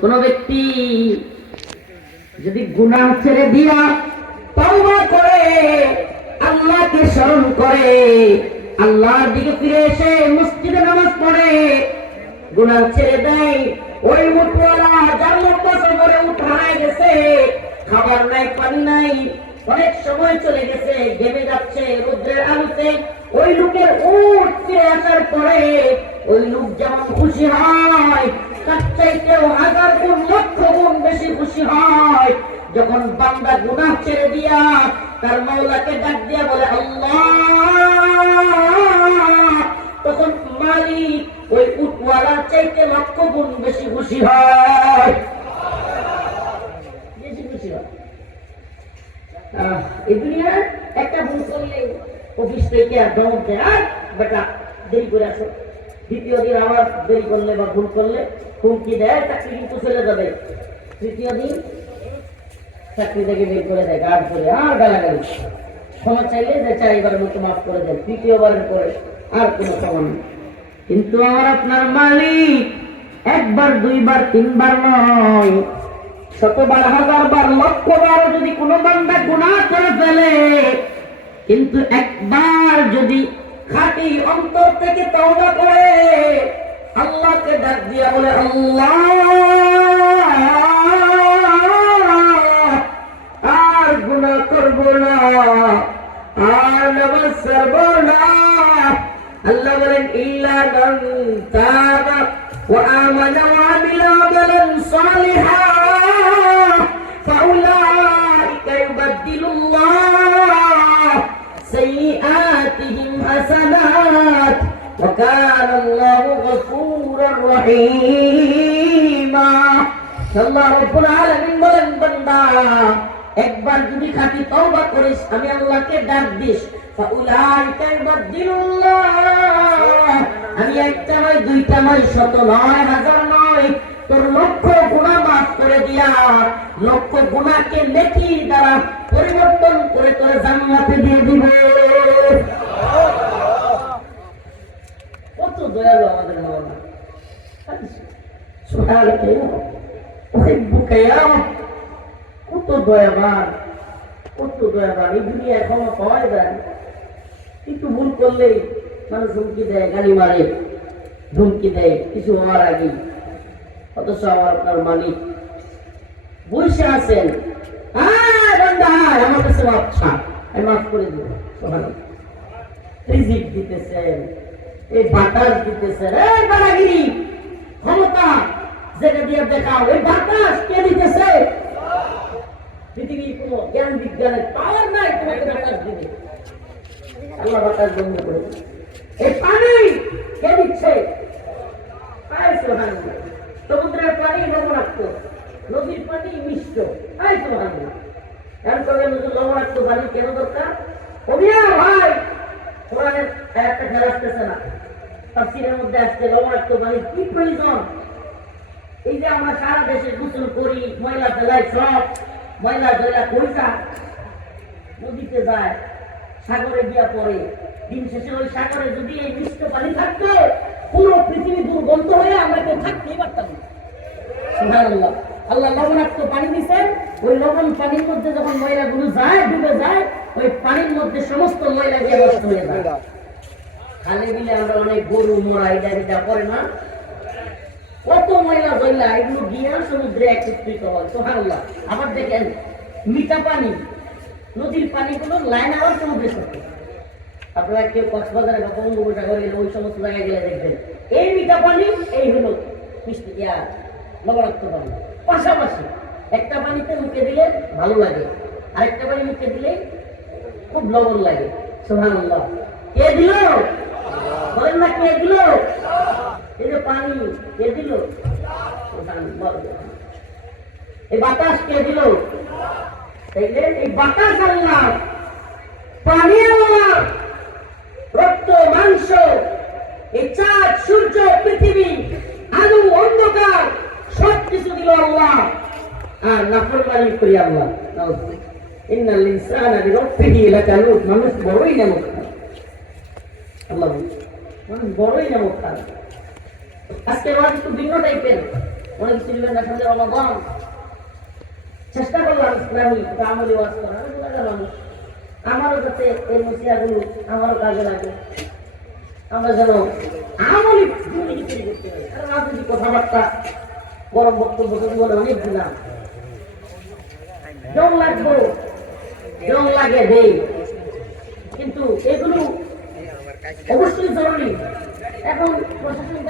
কোন ব্যক্তি যদি গুনাহ ছেড়ে দিয়া তওবা করে, আল্লাহকে স্মরণ করে, আল্লাহর দিকে ফিরে এসে মসজিদে নামাজ পড়ে, গুনাহ ছেড়ে দেয়, ওই উঠওয়ালা যার লম্বা সফরে উঠ হারায় গেছে, খাবার নাই, পানি নাই, অনেক সময় চলে গেছে, ঘেমে যাচ্ছে রৌদ্রের আলোতে, ওই লোকের উঠ ফিরে আসার পরে ওই লোক যেমন খুশি হয়, তার চাইতেও 1000 গুণ, লক্ষ গুণ বেশি খুশি হয় যখন বান্দা গুনাহ ছেড়ে দিয়া তার মাওলাকে ডাক দিয়া বলে আল্লাহ। তখন মালিক ওই উটওয়ালার চাইতে লক্ষ গুণ বেশি খুশি হয়, বেশি খুশি হয়। এই দুনিয়ার একটা ভুল করলে অফিস থেকে ধমক দেয়, আর বেটা দেরি করে আসো, দ্বিতীয় দিন আবার দেরি করলে বা ভুল করলে হুমকি দেয়, চাকরি কিন্তু চলে যাবে, তৃতীয় দিন চাকরি থেকে বের করে দেয়, গার্ড করে, আর গালাগালি, ক্ষমা চাইলে যে চারিবারের মতো মাফ করে দেয়, তৃতীয়বারের পরে আর কোনো ক্ষমা নেই। কিন্তু আমার আপনার মালিক একবার, দুইবার, তিনবার নয়, শতবার, 1000 বার, লক্ষ বার যদি কোনো বান্দা গুনাহ করে ফেলে, কিন্তু একবার যদি খাঁটি অন্তর থেকে তওবা করে, আল্লাহকে ডাক দিয়া বলে আল্লাহ আর গুনাহ করব না, আর নামাজ ছাড়ব না, আল্লাহ বলেন ইল্লা মান তাবা ওয়া আমানা ওয়া আমিলা আমালান সালিহান ফাউলাইকা ইউবাদদিলুল্লাহ সাইয়্যাতিহিম হাসানাত ওয়া কানা আল্লাহু গফুরুর রহিমা। আল্লাহ রাব্বুল আলামিন বলেন বান্দা একবার যদি খাঁটি তওবা করিস, আমি আল্লাহকে ডাক দিস, ফাউলাইকা ইউবাদদিলুল্লাহ, আমি একটা নয়, দুইটা নয়, শত নয়, 1000 নয়, তোর লক্ষ গুনাহ মাফ করে দিয়া লক্ষ গুনাহকে নেকির দ্বারা পরিবর্তন করে তোর জান্নাতে দিয়ে দিবে। কত দয়ালু আমাদের মাওলানা, সুবহানাল্লাহ, উহিব্বুকা ইয়া রাব, কত দয়াবান, কত দয়াবান। এই দুনিয়া এখনো পাওয়া যায়, একটু ভুল করলেই মানুষ হুমকি দেয়, গালি মারে, ধুমকি দেয় কিছু হওয়ার আগেই, অথচ আমার আপনার মালিক বসে আছেন, আমার কাছে মাফ ছাড়, আমি মাফ করে দিব, রিজিক দিতেছেন, এই বাতাস দিতেছেন, এই বাড়াগিরি ক্ষমতা যেটা দিয়ে দেখাও, এই বাতাস কে দিতেছে? পৃথিবীর কোন জ্ঞান বিজ্ঞানের পাওয়ার নাই তোমাকে বাতাস দিবে, আল্লাহ বাতাস বন্ধ করে। এই পানি কে দিচ্ছে? সমুদ্রের পানি লবণাক্ত, নদীর পানি মিষ্ট, লবণাক্ত পানি কেন দরকার? ভাই কোরআনের একটা খেলা আসতেছে না, তাফসীরের মধ্যে আসছে লবণাক্ত পানির কি প্রয়োজন। এই যে আমরা সারা দেশে গোসল করি, ময়লা ফেলাই, সব ময়লা জয়লা কইসা নদীতে যায়, সাগরে গিয়া পড়ে, দিন শেষে ওই সাগরে যদি এই মিষ্ট পানি থাকতো, পুরো পৃথিবী দুর্গন্ধ হয়ে আমরা কেউ থাকতেই পারতাম না। সুবহানাল্লাহ, আল্লাহ লবণাক্ত পানি দিচ্ছেন, ওই লবণ পানির মধ্যে যখন ময়লাগুলো যায়, ডুবে যায়, ওই পানির মধ্যে সমস্ত ময়লা গিয়ে নষ্ট হয়ে যায়। খালে বিলে আমরা অনেক গরু মরা এটা পরে না, কত ময়লা জয়লা এগুলো গিয়ে সমুদ্রে একত্রিত হয়। সুবহানাল্লাহ। আবার দেখেন মিঠা পানি, নদীর পানিগুলো লাইন আবার সমুদ্রের সাথে। আপনারা কেউ কক্সবাজারে বা বঙ্গোপসাগরে ওই সমস্ত জায়গায় গেলে দেখবেন এই মিঠা পানি, এই হলো মিষ্টি লবণাক্ত পানি। পাশাপাশি একটা পানিতে মুখে দিলে ভালো লাগে, আরেকটা পানি মুখে দিলে খুব লবণ লাগে। সুবহানাল্লাহ। কে দিল? বলেন না কে দিল? এই যে পানি কে দিল? এই বাতাস কে দিল? এই বাতাস আল্লাহ, পানি আল্লাহ, রক্ত মাংস, এই চাঁদ সূর্য পৃথিবী আলো অন্ধকার সবকিছু দিল আল্লাহ, আর নাফরমানি করি আল্লাহ। ইন্নাল ইনসানা বিরাব্বিহি লাকানুত, মানুষ বড়ই নেমত খায়, আল্লাহ মানুষ বড়ই নেমত খায়। আজকে আবার একটু ভিন্ন টাইপের, অনেক কিছু দিবেন না, সামনে রমাদান চেষ্টা করলাম ইসলামী আমলি ওয়াজ করার, মানুষ আমারও যাতে এই মসিয়াগুলো আমারও কাজে লাগে, আমরা যেন আমলি জিন্দগি তৈরি করতে পারি। কারণ রাজনীতি কথাবার্তা গরম বক্তব্য বলে অনেক দিলাম, জং লাগবো, জং লাগে দেই, কিন্তু এগুলো অবশ্যই জরুরি। এখন প্রশাসন